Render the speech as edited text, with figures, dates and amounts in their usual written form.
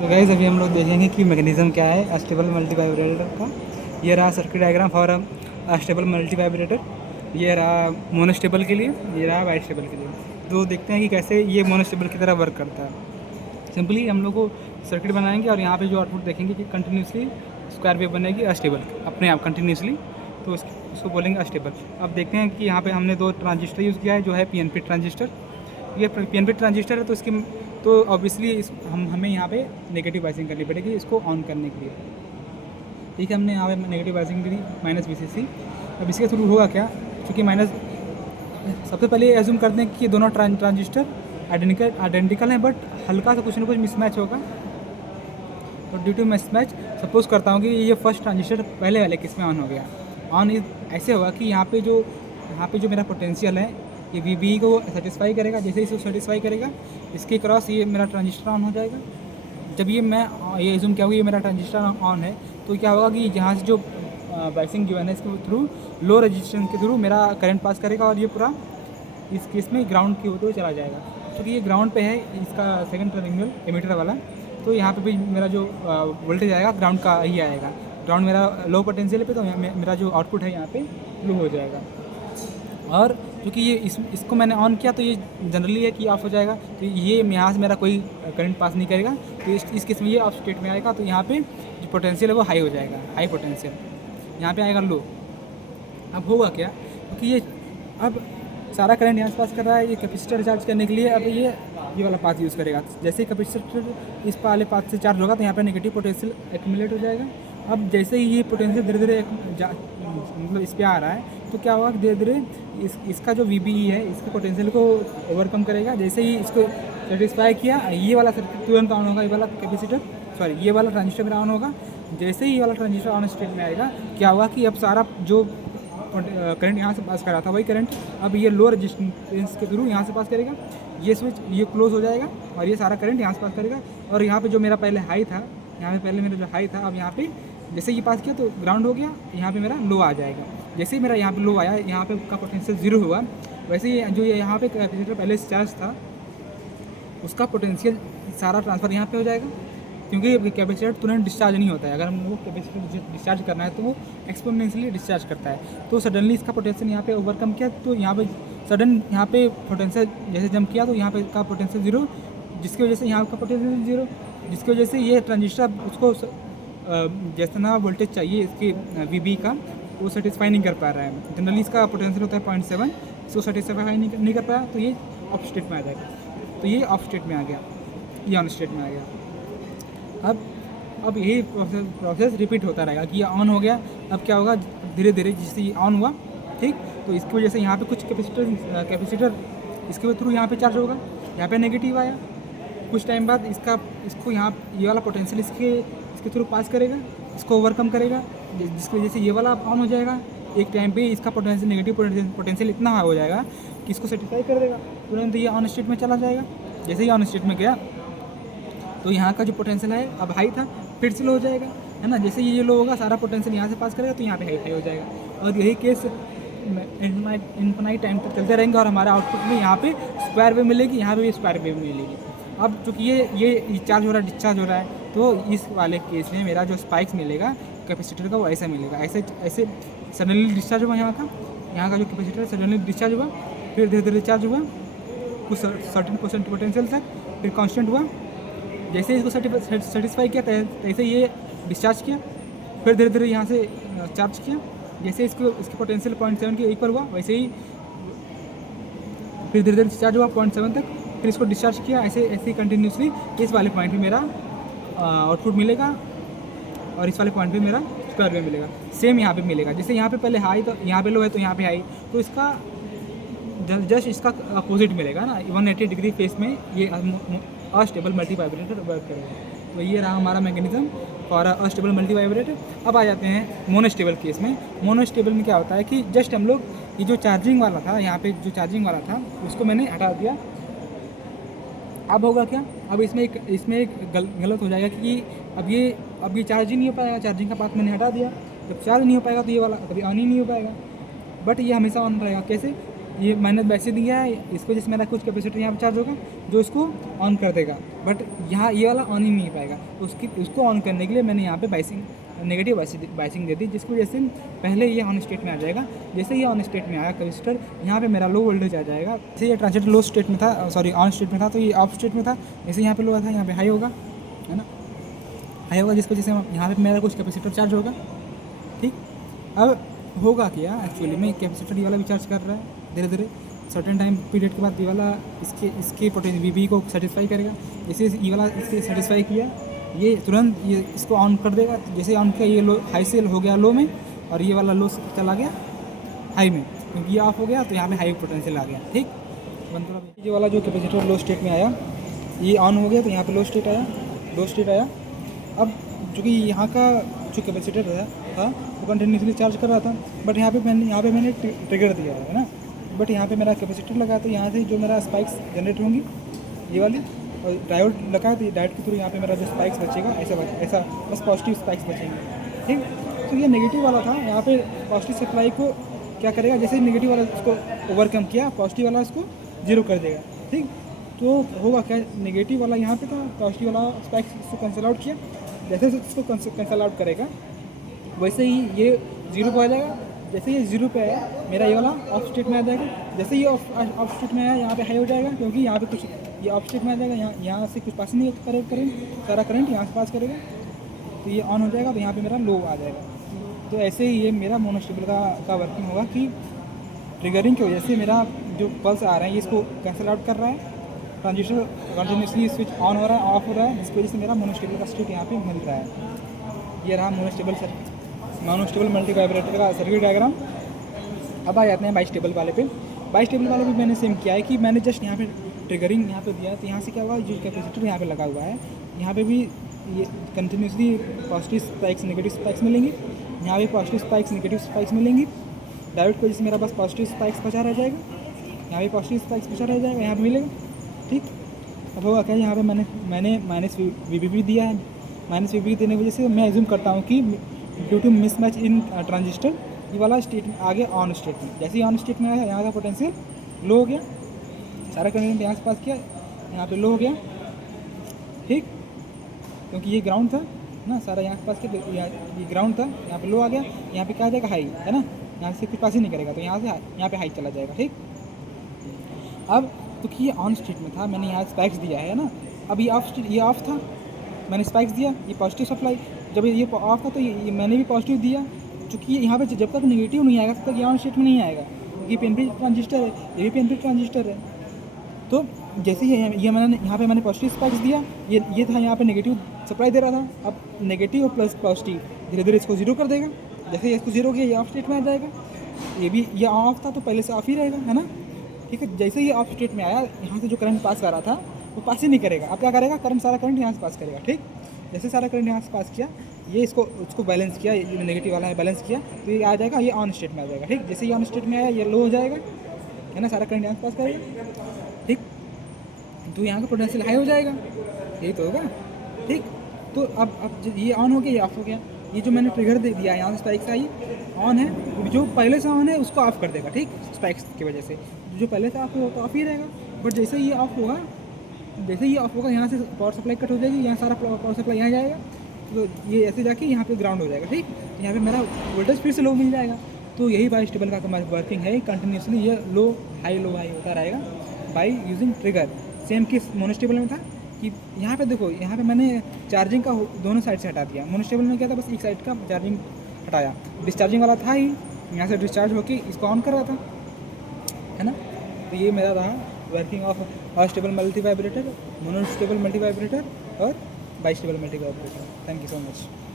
तो गाइस अभी हम लोग देखेंगे कि मैकेनिज्म क्या है अस्टेबल मल्टी वाइब्रेटर का। ये रहा circuit diagram for astable multi vibrator. ये रहा मोनोस्टेबल के लिए, ये रहा बाइस्टेबल के लिए। तो देखते हैं कि कैसे ये मोनोस्टेबल की तरह वर्क करता है। सिंपली हम लोग को सर्किट बनाएंगे और यहाँ पे जो आउटपुट देखेंगे कि कंटिन्यूसली स्क्वायर वेव बनेगी अस्टेबल अपने आप कंटिन्यूसली, तो उसको बोलेंगे अस्टेबल। अब देखते हैं कि यहाँ पे हमने दो ट्रांजिस्टर यूज़ किया है जो है पीएनपी ट्रांजिस्टर। ये पीएनपी ट्रांजिस्टर है तो इसकी तो ऑब्वियसली हमें यहाँ पे नेगेटिव बाइसिंग करनी पड़ेगी इसको ऑन करने के लिए। ठीक है, हमने यहाँ पे नेगेटिव बाइसिंग करी माइनस VCC। अब इसके थ्रू होगा क्या, क्योंकि माइनस सबसे पहले एज्यूम करते हैं कि ये दोनों ट्रांजिस्टर आइडेंटिकल हैं, बट हल्का सा कुछ ना कुछ मिसमैच होगा। तो ड्यू टू मिसमैच सपोज करता हूँ कि ये फर्स्ट ट्रांजिस्टर पहले वाले किस में ऑन हो गया। ऑन ऐसे होगा कि यहाँ पे जो मेरा पोटेंशियल है ये VB को सेटिस्फाई करेगा। जैसे इसको सेटिस्फाई करेगा इसके क्रॉस ये मेरा ट्रांजिस्टर ऑन हो जाएगा। जब ये एज्यूम क्या होगा ये मेरा ट्रांजिस्टर ऑन है, तो क्या होगा कि यहाँ से जो बाइसिंग जो है ना इसके थ्रू लो रेजिस्टेंस के थ्रू मेरा करंट पास करेगा और ये पूरा इस केस में ग्राउंड की ओर चला जाएगा। क्योंकि ये ग्राउंड पे है इसका सेकंड टर्मिनल एमीटर वाला, तो यहाँ पे भी मेरा जो वोल्टेज आएगा ग्राउंड का ही आएगा। ग्राउंड मेरा लो पोटेंशियल पे, तो मेरा जो आउटपुट है यहाँ पे लो हो जाएगा। और क्योंकि ये इसको मैंने ऑन किया तो ये जनरली है कि ऑफ हो जाएगा, तो ये यहाँ से मेरा कोई करंट पास नहीं करेगा, तो इस केस में ये ऑफ स्टेट में आएगा। तो यहाँ पे जो पोटेंशियल है वो हाई हो जाएगा, हाई पोटेंशियल यहाँ पे आएगा लो। अब होगा क्या, क्योंकि ये अब सारा करंट यहाँ से पास कर रहा है ये कैपेसिटर चार्ज करने के लिए। अब ये वाला पाथ यूज़ करेगा। जैसे ही कैपेसिटर इस वाले पाथ से चार्ज होगा तो यहाँ पे नेगेटिव पोटेंशियल एक्यूमुलेट हो जाएगा। अब जैसे ही ये पोटेंशियल धीरे धीरे मतलब इस पर आ रहा है, तो क्या होगा कि धीरे धीरे इसका जो VBE है इसके पोटेंशियल को ओवरकम करेगा। जैसे ही इसको सेटिस्फाई किया ये वाला सर्किट तुरंत ऑन होगा, ये वाला ट्रांजिस्टर मेरा ऑन होगा। जैसे ही ये वाला ट्रांजिस्टर ऑन स्टेट में आएगा, क्या होगा कि अब सारा जो करंट यहाँ से पास कर रहा था वही करंट अब ये लो रेजिस्टेंस के थ्रू यहाँ से पास करेगा। ये स्विच ये क्लोज हो जाएगा और ये सारा करंट यहाँ से पास करेगा। और यहाँ पे जो मेरा पहले हाई था, यहाँ पे पहले मेरा जो हाई था, अब यहाँ पे जैसे ये पास किया तो ग्राउंड हो गया, यहाँ पे मेरा लो आ जाएगा। जैसे ही मेरा यहाँ पे लो आया, यहाँ पे का पोटेंशियल जीरो हुआ, वैसे ही जो यहाँ पे कैपेसिटर पहले से चार्ज था उसका पोटेंशियल सारा ट्रांसफ़र यहाँ पे हो जाएगा। क्योंकि कैपेसिटर तुरंत डिस्चार्ज नहीं होता है, अगर हम लोग कैपेसिटर डिस्चार्ज करना है तो वो एक्सपोनेंशियली डिस्चार्ज करता है। तो सडनली इसका पोटेंशियल यहाँ पे ओवरकम किया, तो यहाँ पे सडन यहाँ पे पोटेंशियल जैसे जंप किया तो यहाँ पे का पोटेंशियल जीरो, जिसकी वजह से यहाँ का पोटेंशियल जीरो, जिसकी वजह से ये ट्रांजिस्टर उसको जितना वोल्टेज चाहिए इसके VB का वो सेटिस्फाई नहीं कर पा रहा है। जनरली इसका पोटेंशियल होता है 0.7, इसको सेटिस्फाई नहीं कर पाया, तो ये ऑफ स्टेट में आ जाएगा। तो ये ऑफ स्टेट में आ गया, ये ऑन स्टेट में आ गया। अब यही प्रोसेस रिपीट होता रहेगा कि ये ऑन हो गया। अब क्या होगा, धीरे धीरे जिससे ये ऑन हुआ, ठीक, तो इसकी वजह से यहाँ पे कुछ कैपेसिटर इसके थ्रू यहाँ पे चार्ज होगा, यहाँ पे नेगेटिव आया। कुछ टाइम बाद इसको यहाँ ये वाला पोटेंशियल इसके थ्रू पास करेगा, इसको ओवरकम करेगा, जिसकी वजह से ये वाला ऑन हो जाएगा। एक टाइम पे इसका पोटेंशियल नेगेटिव पोटेंशियल इतना हाई हो जाएगा कि इसको सेटिस्फाई कर देगा, तुरंत ये ऑन स्टेट में चला जाएगा। जैसे ही ऑन स्टेट में गया तो यहाँ का जो पोटेंशियल है अब हाई था, फिर से लो हो जाएगा, है ना। जैसे ये लो होगा सारा पोटेंशियल यहाँ से पास करेगा तो यहाँ पे हाई हो जाएगा। और यही केस इनफाइनाइट टाइम तक चलते रहेंगे और हमारा आउटपुट में यहाँ पे स्क्वायर वेव मिलेगी, यहाँ पे भी स्क्वायर वेव मिलेगी। अब चूँकि ये चार्ज हो रहा है, डिस्चार्ज हो रहा है, तो इस वाले केस में मेरा जो स्पाइक्स मिलेगा कैपेसिटर का वो ऐसा मिलेगा। ऐसे सडनली डिस्चार्ज हुआ यहाँ का जो कैपेसिटर सडनली डिस्चार्ज हुआ, फिर धीरे धीरे चार्ज हुआ कुछ सर्टेन % पोटेंशियल तक, फिर कांस्टेंट हुआ। जैसे इसको सेटिस्फाई किया तैसे ये डिस्चार्ज किया, फिर धीरे धीरे यहाँ से चार्ज किया। जैसे इसके पोटेंशियल 0.7 के इक्वल हुआ, वैसे ही फिर धीरे धीरे डिस्चार्ज हुआ 0.7 तक, फिर इसको डिस्चार्ज किया। ऐसे कंटिन्यूसली इस वाले पॉइंट पे मेरा आउटपुट मिलेगा और इस वाले पॉइंट पे मेरा स्क्वायर वेव मिलेगा। सेम यहाँ पे मिलेगा, जैसे यहाँ पे पहले हाई तो यहाँ पे लो है तो यहाँ पे हाई, तो इसका जस्ट इसका अपोजिट मिलेगा ना। 180 डिग्री फेस में ये अस्टेबल मल्टी वाइब्रेटर वर्क करेगा। तो ये रहा हमारा mechanism for astable multi vibrator. अब आ जाते हैं मोनोस्टेबल केस में। मोनोस्टेबल में क्या होता है कि जस्ट हम लोग ये जो चार्जिंग वाला था, यहाँ पे जो चार्जिंग वाला था उसको मैंने हटा दिया। अब होगा क्या, अब इसमें एक गलत हो जाएगा कि अब ये चार्ज ही नहीं हो पाएगा। चार्जिंग का पाथ मैंने हटा दिया, जब चार्ज नहीं हो पाएगा तो ये वाला कभी ऑन ही नहीं हो पाएगा, बट ये हमेशा ऑन रहेगा। कैसे, ये मैंने वैसे दिया है, इसको जैसे मेरा कुछ कैपेसिटर यहाँ पे चार्ज होगा जो इसको ऑन कर देगा, बट यहाँ ये वाला ऑन ही नहीं पाएगा। उसको ऑन करने के लिए मैंने यहाँ पे बाइसिंग, नेगेटिव बाइसिंग दे दी, जिसकी वजह से पहले ये ऑन स्टेट में आ जाएगा। जैसे ये ऑन स्टेट में आया कैपेसिटर, यहाँ पे मेरा लो वोल्टेज आ जाएगा। जैसे ये ट्रांजिस्टर लो स्टेट में था, सॉरी ऑन स्टेट में था, तो ये ऑफ स्टेट में था। जैसे यहाँ पे लो था, यहाँ पे हाई होगा, है ना, हाई होगा, जिसकी वजह से यहाँ पे मेरा कुछ कैपेसिटर चार्ज होगा। ठीक, अब होगा क्या, एक्चुअली में कैपेसिटर ये वाला भी चार्ज कर रहा है धीरे धीरे, सर्टेन टाइम पीरियड के बाद ये वाला इसके पोटेंशियल वीबी को सेटिस्फाई करेगा। जैसे ये वाला इसके सेटिस्फाई किया, ये तुरंत ये इसको ऑन कर देगा। जैसे ऑन किया, ये लो हाई से हो गया लो में, और ये वाला लो चला गया हाई में, क्योंकि ये ऑफ हो गया तो यहाँ पे हाई पोटेंशियल आ गया। ठीक, मतलब ये वाला जो कैपेसिटर लो स्टेट में आया, ये ऑन हो गया तो यहाँ पे लो स्टेट आया। अब चूँकि यहाँ का जो कैपेसिटर था वो कंटिन्यूसली चार्ज कर रहा था, बट यहाँ पे मैंने ट्रिगर दिया है ना, बट यहाँ पे मेरा कैपेसिटर लगा, तो यहाँ से जो मेरा स्पाइक्स जनरेट होंगी ये वाली, और डायोड लगा, तो डायोड के थ्रू यहाँ पे मेरा जो स्पाइक्स बचेगा ऐसा बस पॉजिटिव स्पाइक्स बचेंगे। ठीक, तो ये नेगेटिव वाला था, यहाँ पे पॉजिटिव सप्लाई को क्या करेगा, जैसे नेगेटिव वाला उसको ओवरकम किया, पॉजिटिव वाला उसको जीरो कर देगा। ठीक, तो होगा क्या, नेगेटिव वाला यहाँ पे था, पॉजिटिव वाला स्पाइक्स उसको कैंसिल आउट किया, जैसे इसको कैंसिल आउट करेगा वैसे ही ये जीरो पे आ जाएगा। जैसे ये जीरो पे आया, मेरा ये वाला ऑफ स्टेट में आ जाएगा। जैसे ये ऑफ स्टेट में आया, यहाँ पे हाई हो जाएगा, क्योंकि यहाँ पे कुछ ये ऑफ स्टेट में आ जाएगा, यहाँ से कुछ पास नहीं करेगा, सारा करंट यहाँ से पास करेगा, तो ये ऑन हो जाएगा, तो यहाँ पे मेरा लो आ जाएगा। तो ऐसे ही ये मेरा मोनोस्टेबल का वर्किंग होगा कि ट्रिगरिंग की वजह से मेरा जो पल्स आ रहा है ये इसको कैंसिल आउट कर रहा है, ट्रांजिस्टर कंटिन्यूसली स्विच ऑन हो रहा है, ऑफ हो रहा है, जिसकी वजह से मेरा मोनोस्टेबल का स्टेट यहाँ पे मिल रहा है। ये रहा मोनोस्टेबल मल्टी वाइब्रेटर का सर्किट डायग्राम। अब आ जाते हैं बाइस्टेबल वाले पे। बाइस्टेबल वाले भी मैंने सेम किया है कि मैंने जस्ट यहाँ पे ट्रिगरिंग यहाँ पे दिया, तो यहाँ से क्या हुआ, जो कैपेसिटर यहाँ पे लगा हुआ है, यहाँ पे भी ये continuously positive spikes negative spikes मिलेंगी, यहाँ पे पॉजिटिव स्पाइक्स नेगेटिव स्पाइक्स मिलेंगी। डायोड की वजह से मेरा बस पॉजिटिव स्पाइक्स बचा रह जाएगा, यहाँ पे पॉजिटिव स्पाइक्स बचा रह जाएगा, यहाँ पे मिलेगा। ठीक, अब होगा क्या, यहाँ पे मैंने माइनस वीबी दिया है। माइनस वीबी देने की वजह से मैं एज्यूम करता हूँ कि due to mismatch in transistor ये वाला स्टेट में आ गया ऑन स्टेट में। जैसे ही ऑन स्टेट में आया, यहाँ का पोटेंशियल लो हो गया, सारा करंट यहाँ से पास किया, यहाँ पे लो हो गया। ठीक, क्योंकि ये ग्राउंड था ना, सारा यहाँ से पास किया, ये ग्राउंड था, यहाँ पे लो आ गया, यहाँ पे क्या आ जाएगा हाई, है ना, यहाँ से कुछ पास ही नहीं करेगा, तो यहाँ पे हाई चला जाएगा। ठीक, अब क्योंकि ये ऑन स्टेट में था, मैंने यहाँ स्पाइक्स दिया है ना, अब ये ऑफ था, मैंने स्पाइक्स दिया, ये पॉजिटिव सप्लाई, जब ये ऑफ था तो ये मैंने भी पॉजिटिव दिया, क्योंकि यहाँ पे जब तक नेगेटिव नहीं आएगा तब तक ये ऑन स्टेट में नहीं आएगा, क्योंकि पेनपी ट्रांजिस्टर है, ये भी पेनपी ट्रांजिस्टर है। तो जैसे ये मैंने यहाँ पे मैंने पॉजिटिव स्पाइक्स दिया, ये था यहाँ पे नेगेटिव सप्लाई दे रहा था, अब नेगेटिव और प्लस पॉजिटिव धीरे धीरे इसको जीरो कर देगा। जैसे इसको जीरो किया, ये ऑफ स्टेट में आ जाएगा, ये ऑफ था तो पहले से ऑफ ही रहेगा, है ना। ठीक है, जैसे ये ऑफ स्टेट में आया, यहाँ से जो करंट पास कर रहा था वो पास ही नहीं करेगा, अब क्या करेगा, सारा करंट यहाँ से पास करेगा। ठीक, जैसे सारा करंट यहाँ से पास किया, ये उसको बैलेंस किया, ये नेगेटिव वाला है बैलेंस किया, तो ये आ जाएगा, ये ऑन स्टेट में आ जाएगा। ठीक, जैसे ये ऑन स्टेट में आया, ये लो हो जाएगा, है ना, सारा करंट यहाँ से पास करेगा। ठीक, तो यहाँ का पोटेंशियल हाई हो जाएगा, यही तो होगा। ठीक, तो अब ये ऑन हो गया, ये ऑफ हो गया, ये जो मैंने ट्रिगर दे दिया यहाँ से स्पाइक्स आई ऑन है, जो पहले से ऑन है उसको ऑफ कर देगा। ठीक, स्पाइक्स की वजह से जो पहले से ऑफ हो तो ऑफ ही रहेगा, बट जैसे ये ऑफ होगा यहाँ से पावर सप्लाई कट हो जाएगी, यहाँ सारा पावर सप्लाई यहाँ जाएगा, तो ये ऐसे जाके यहाँ पे ग्राउंड हो जाएगा। ठीक, यहाँ पे मेरा वोल्टेज फिर से लो मिल जाएगा। तो यही बाइस्टेबल का वर्किंग है, कंटिन्यूसली ये लो हाई होता रहेगा by using trigger. Same case monostable में था कि यहाँ पे देखो, यहाँ पे मैंने चार्जिंग का दोनों साइड से हटा दिया। मोनोस्टेबल में क्या था, बस एक साइड का चार्जिंग हटाया, डिस्चार्जिंग वाला था ही, यहाँ से डिस्चार्ज होके इसको ऑन कर रहा था, है ना। तो ये मेरा रहा working of astable multi vibrator, monostable multi vibrator और bistable multi vibrator. Thank you so much.